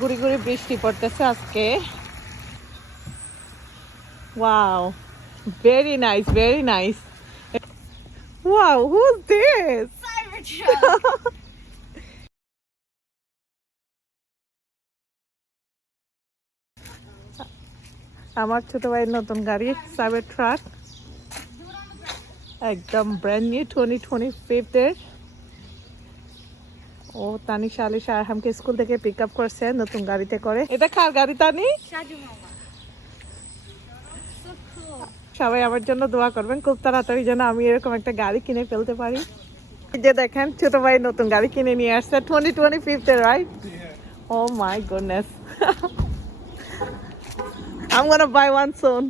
গুড়ি গুড়ি বৃষ্টি পড়তেছে আজকে। Wow, very nice, very nice. Wow, who's this? আমার ছোট ভাইয়ের নতুন গাড়ি, সাইবার ট্রাক, একদম ব্র্যান্ড নিউ 2025 এর। ও তানিশা আলিশা আরহামকে স্কুল থেকে পিক আপ করছে নতুন গাড়িতে করে। এটা কার গাড়ি তানি? সবাই আমার জন্য দোয়া করবেন খুব তাড়াতাড়ি যেন আমি এরকম একটা গাড়ি কিনে ফেলতে পারি। যে দেখেন ছোট ভাই নতুন গাড়ি কিনে নিয়ে আসছে 2025 এর, right? Oh my goodness, I'm gonna buy one soon.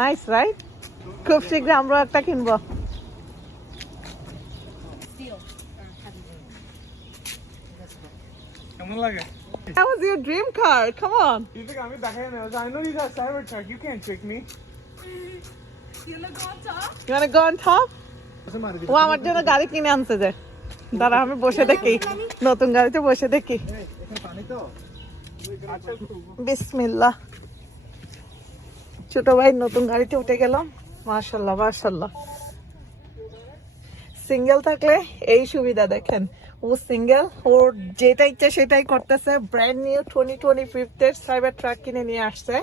Nice, right? খুব শীঘ্রই আমরা একটা কিনবো। কেমন লাগে? That was your dream car. Come on. You think I'm I know you got Cybertruck. You can't trick me. You wanna go on top? ও আমার জন্য গাড়ি কিনে আনছে যে। দাঁড়া আমি বসে দেখি, নতুন গাড়িতে বসে দেখি। বিসমিল্লাহ। ছোট ভাই নতুন গাড়িতে উঠে গেলাম। মাশাআল্লাহ মাশাআল্লাহ। সিঙ্গেল থাকলে এই সুবিধা দেখেন, ও সিঙ্গেল, ওর যেটা ইচ্ছা সেটাই করতেছে। ব্র্যান্ড নিউ 2025 এর সাইবার ট্রাক কিনে নিয়ে আসছে।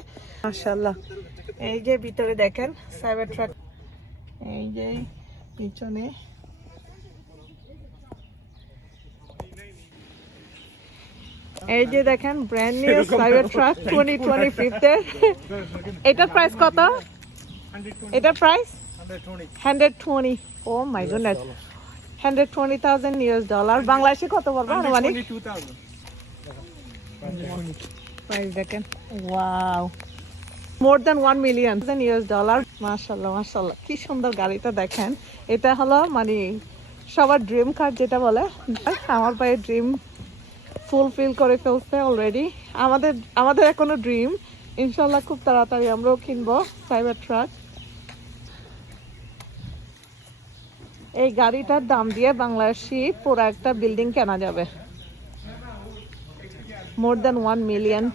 মাশাআল্লাহ। এই যে ভিতরে দেখেন সাইবার ট্রাক, এই যে পিছনে এই যে দেখেন ব্র্যান্ড নিউ সাইবার ট্রাক 2025 এর। এটার প্রাইস কত? এটার প্রাইস 120। ও মাই গডনেস, $120,000 বাংলাদেশে কত বলবো আনুমানিক? প্রাইস দেখেন, ওয়াও, মোর দ্যান $1 million। মাশাআল্লাহ মাশাআল্লাহ, কি সুন্দর গাড়িটা দেখেন। এটা হলো মানে সবার ড্রিম কার যেটা বলে। আমার ভাইয়ের ড্রিম ফুলফিল করে ফেলছে অলরেডি। আমাদের এখনো ড্রিম, ইনশাল্লাহ খুব তাড়াতাড়ি আমরাও কিনবো সাইবার ট্রাক। এই গাড়িটার দাম দিয়ে বাংলাদেশি পুরো একটা বিল্ডিং কেনা যাবে, মোর দ্যান $1 million।